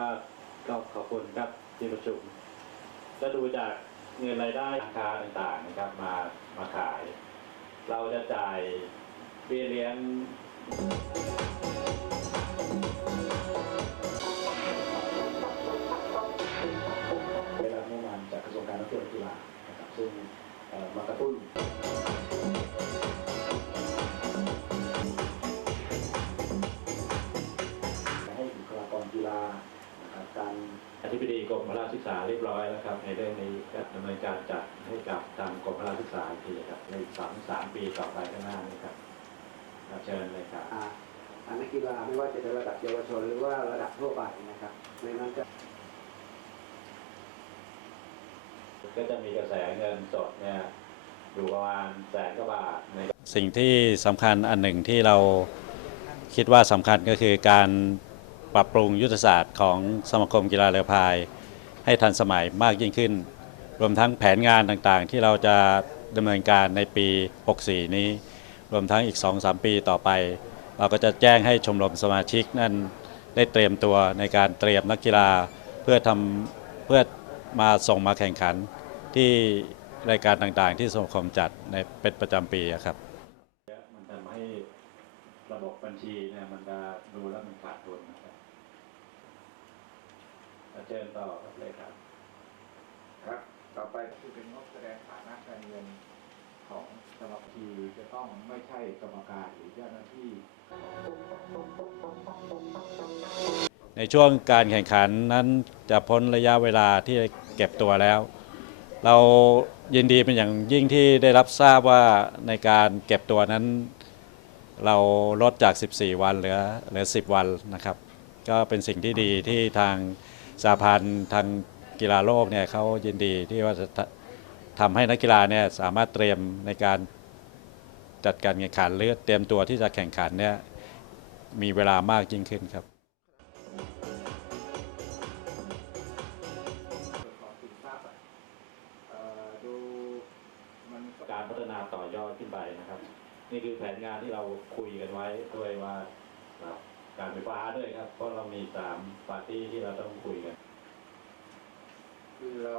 ก็ก็ขอบคุณครับที่ประชุมก็ดูจากเงินรายได้ราคาต่างๆนะครับมามาขาย เราจะจ่ายเบี้ยเลี้ยงได้รับงบประมาณจากกระทรวงการท่องเที่ยวและกีฬานะครับซึ่งมากระตุ้น ธิบดีกรมพละศึกษาเรียบร้อยแล้วครับ ในเรื่องนี้ก็ดำเนินการจัดให้กับทางกรมพละศึกษาอีกทีครับในสามสามปีต่อไปข้างหน้านี้ครับครับเชิญเลยครับอ่าอ่านักกีฬาไม่ว่าจะเป็นระดับเยาวชนหรือว่าระดับทั่วไปนะครับในนั้นจะก็จะมีกระแสเงินสดเนี่ยอยู่ประมาณแสนกว่าบาทในสิ่งที่สำคัญอันหนึ่งที่เราคิดว่าสำคัญก็คือการปรับปรุงยุทธศาสตร์ของสมาคมกีฬาเรือพาย ให้ทันสมัยมากยิ่งขึ้น รวมทั้งแผนงานต่างๆ ที่เราจะดำเนินการในปี 64 นี้ รวมทั้งอีก 2-3 ปีต่อไป เราก็จะแจ้งให้ชมรมสมาชิกนั่นได้เตรียมตัวในการเตรียมนักกีฬาเพื่อทำเพื่อมาส่งมาแข่งขันที่รายการต่างๆ ที่สมาคมจัดในเป็นประจำปีครับมันทำให้ระบบบัญชีเนี่ยมันจะดูแล้วมันขาดทุนนะครับ เชิญต่อครับเลยครับ ครับ ต่อไปคือเป็นงบแสดงฐานะการเงินของสมาคีจะต้องไม่ใช่กรรมการหรือเจ้าหน้าที่ ในช่วงการแข่งขันนั้นจะพ้นระยะเวลาที่เก็บตัวแล้ว เรายินดีเป็นอย่างยิ่งที่ได้รับทราบว่าในการเก็บตัวนั้น เราลดจาก 14 วันเหลือเหลือ 10 วันนะครับ ก็เป็นสิ่งที่ดีที่ทาง สาพันธ์ทางกีฬาโลกเนี่ยเขายินดีที่ว่าจะทำให้นักกีฬาเนี่ยสามารถเตรียมในการจัดการแข่งขันหรือเตรียมตัวที่จะแข่งขันเนี่ยมีเวลามากยิ่งขึ้นครับ การพัฒนาต่อยอดขึ้นไปนะครับ นี่คือแผนงานที่เราคุยกันไว้ด้วยว่า การไฟฟ้าด้วยครับ เพราะเรามีสามปาร์ตี้ที่เราต้องคุยกัน คือเรา